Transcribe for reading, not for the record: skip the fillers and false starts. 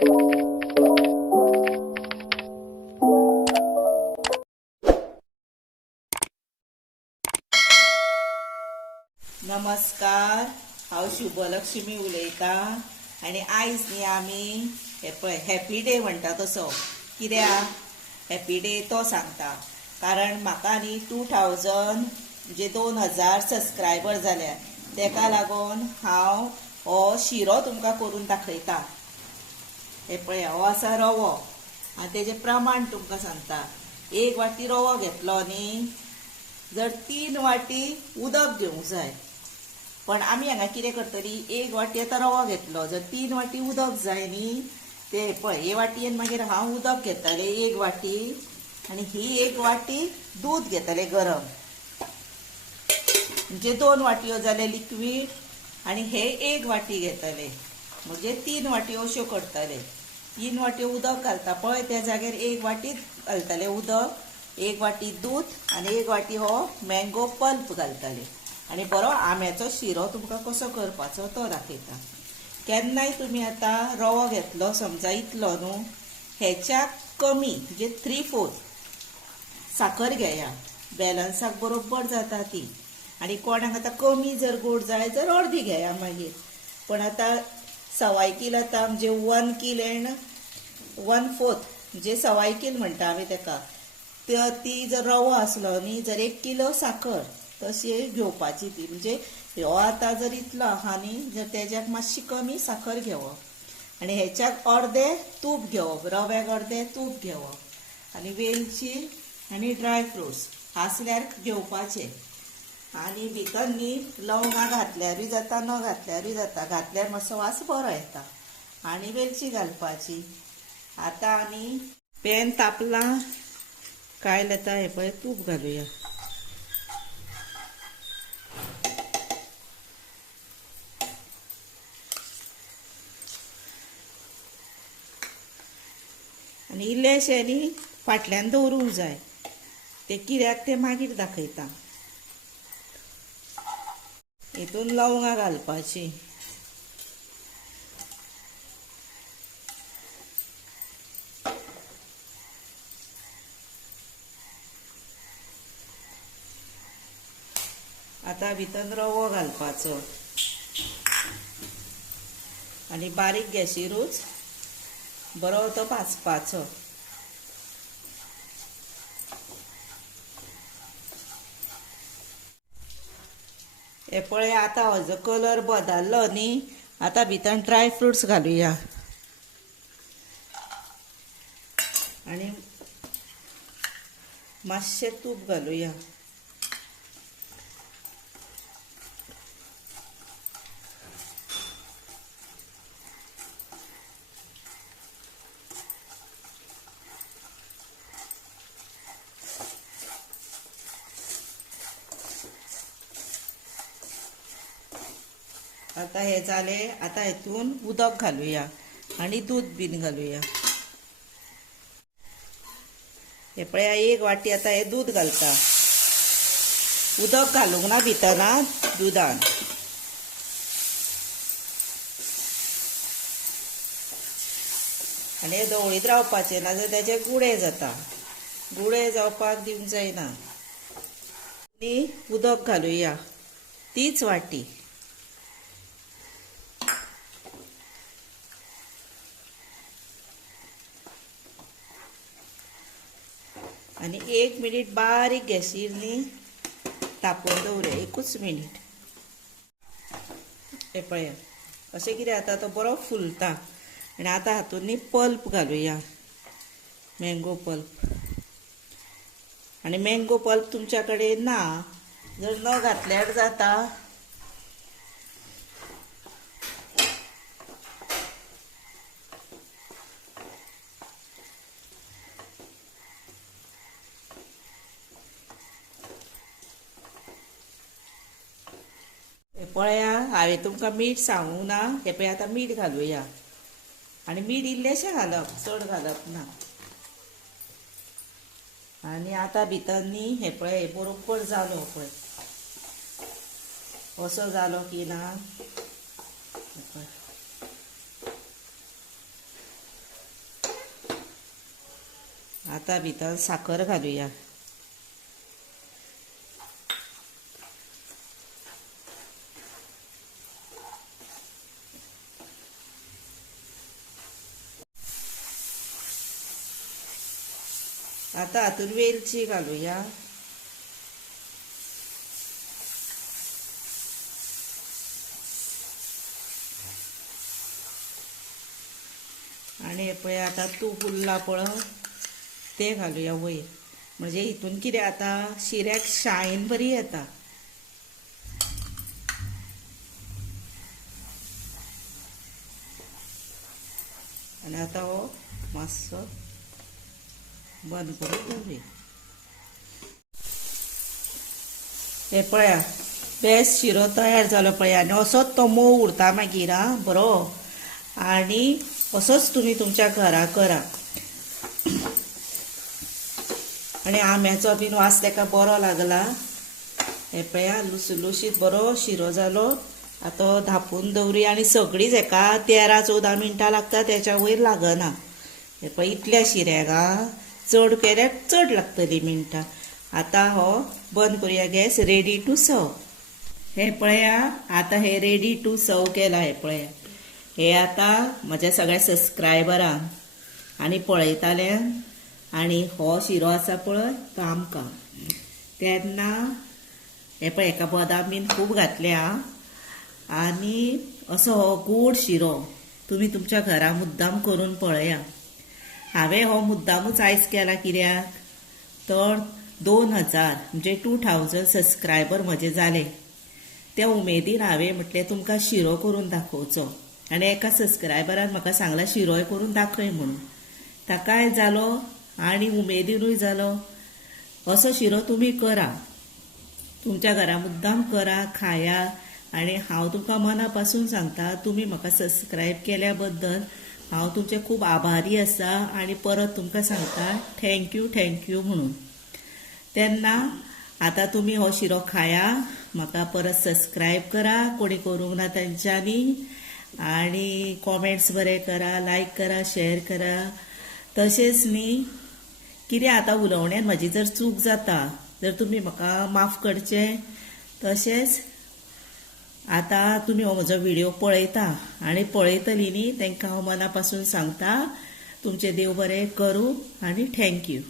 नमस्कार, हांव शुभलक्ष्मी उलयतां आनी आयज न्ही आमी हे पळय हॅपी डे म्हणटा तसो कित्याक हॅपी डे तो सांगता कारण म्हाका न्ही 2000 म्हणजे 2000 सबस्क्रायबर जाल्या तेका लागून हांव हो शिरो तुमकां करून दाखयता। हे पळय हो आसा रवो आनी तेजें प्रमाण तुमकां सांगता। 1 वाटी रवो घेतलो न्ही जर 3 वाटी उदक घेवंक जाय, पण आमी हांगा कितें करतली 1 वाटी आतां रवो घेतलो जर 3 वाटी उदक जाय न्ही ते पळय हे वाटयेन मागीर हांव उदक घेतलें 1 वाटी आनी ही 1 वाटी दूद घेतलें गरम, म्हणजे 2 वाटयो जाले लिक्वीड आनी हे 1 वाटी घेतले म्हणजे 3 वाटी अश्यो करतले। 3 वाटी उदक घालता पळय त्या जाग्यार 1 वाटी घालतले उदक, 1 वाटी दूद आनी 1 वाटी हो मँगो पल्प घालतले आनी बरो आंब्याचो शिरो तुमकां कसो करपाचो तो दाखयता। केन्नाय तुमी आतां रवो घेतलो समजा इतलो न्हू हेच्या कमी म्हणजे 3/4 साखर घेया, बॅलन्साक बरोबर जाता ती। आनी कोणाक आतां कमी जर गोड जाय जर अर्दी घेया मागीर, पण आतां सवाय किल आतां म्हणजे 1 किल एंड 1/4 म्हणजे सवाय किल म्हणटा आमी तेका, ती जर रवो आसलो न्ही जर 1 किलो साखर तशी घेवपाची ती, म्हणजे हो आतां जर इतलो आहा न्ही जर तेज्याक मातशी कमी साखर घेवप आनी हेच्याक अर्दें तूप घेवप, रव्याक अर्दें तूप घेवप आनी वेलची आनी ड्राय फ्रुट्स आसल्यार घेवपाचे आनी भितर न्ही लवंगां घातल्यारूय जाता न घातल्यारूय जाता, घातल्यार मातसो वास बरो येता आनी वेलची घालपाची। आतां आमी पॅन तापलां कायल येता हे पळय तूप घालुया आनी इल्लेशें न्ही फाटल्यान दवरूंक जाय, ते कित्याक ते मागीर दाखयता। हितून लवंगां घालपाची आतां भितर रवो घालपाचो आनी बारीक गॅसीरूच बरो तो भाजपाचो। हे पळय आतां हो कलर बदललो न्ही आतां भितर ड्राय फ्रुट्स घालुया आनी मातशें तूप घालुया आतां हे जालें। आतां हितून उदक घालुया आनी दूद बीन घालुया। हे पळय 1 वाटी आतां हे दूद घालता, उदक घालूंक ना भितर दुदान आनी हे धवळीत रावपाचें ना जाल्यार तेजे गुळे जाता, गुळे जावपाक दिवंक जायना। आनी उदक घालुया तीच वाटी आनी 1 मिनीट बारीक गॅसीर न्ही तापोवन दवरया, 1 मिनीट। हे पळया अशें कितें जाता तो बरो फुलता आनी आतां हातून न्ही पल्प घालुया, मँगो पल्प आनी मँगो पल्प तुमच्या कडेन ना जर न घातल्यार जाता। हे पळया हांवें तुमकां मीठ सांगूंक ना, हे पळय आतां मीठ घालुया आनी मीठ इल्लेशें घालप चड घालप ना आनी आतां भितर न्ही हे पळय हे बरोबर जालो पळय असो जालो की ना आता भितर साखर घालूया. आता हातून वेलची घालूया. आणि हे पळय आता तूप उरला पळय ते घालूया वयर. म्हणजे हितून कितें आता शिऱ्याक शायन बरी येता. आणि आता हो मातसो बंद करून दवरूया. हे पळया बेस्ट शिरो तयार जालो पळया. आनी असोच तो मोव उरता मागीर बरो. आणि असोच तुमी तुमच्या घरा करा. आणि आम्याचो बीन वास तेका बरो लागला. हे पळया लुसलुशीत बरो शिरो जालो. आता धापून दवरूया. आणि सगळीच हेका 13-14 मिनटां लागता, त्याच्या वयर लागना. हे पळय इतल्या शिऱ्याक चड केल्यार चड लागतली मिनटां. आता हो बंद करूया गॅस. Ready to serve. हे पळया आता हे रेडी टू सर्व केला. हे पळया हे आता म्हज्या सगळ्या सबस्क्रायबरांक आनी पळयताल्यांक आनी हो शिरो आसा पळय तो आमकां तेन्ना हे पळय हेका बदाम बीन खूब घातल्या. आनी असो हो गोड शिरो तुमी तुमच्या घरा मुद्दाम करून पळया. हांवें हो मुद्दामूच आयज केला. कित्याक तर 2000 म्हणजे 2000 सबस्क्रायबर म्हजे जाले. त्या उमेदीन हांवें म्हटलें तुमकां शिरो करून दाखोवचो. आनी एका सबस्क्रायबरान म्हाका सांगला शिरोय करून दाखय म्हणून. ताकाय जालो आनी उमेदीनूय जालो. असो शिरो तुमी करा, तुमच्या घरा मुद्दाम करा, खाया. आनी हांव तुमकां मना पासून सांगता तुमी म्हाका सबस्क्रायब केल्या बद्दल हांव तुमचें खूब आभारी आसा. आनी परत तुमकां सांगता थँक्यू म्हणून. तेन्ना आतां तुमी हो शिरो खाया. म्हाका परत सबस्क्रायब करा कोणी करूंक ना तेंच्यांनी. आनी कॉमेंट्स बरे करा, लायक करा, शेअर करा. तशेंच न्ही कितें आतां उलोवण्यान म्हजी जर चूक जाता जर तुमी म्हाका माफ करचें. तशेंच आतां तुमी हो म्हजो व्हिडिओ पळयता आनी पळयतलीं न्ही तांकां हांव मना पासून सांगता तुमचें देव बरें करूं आनी थँक्यू.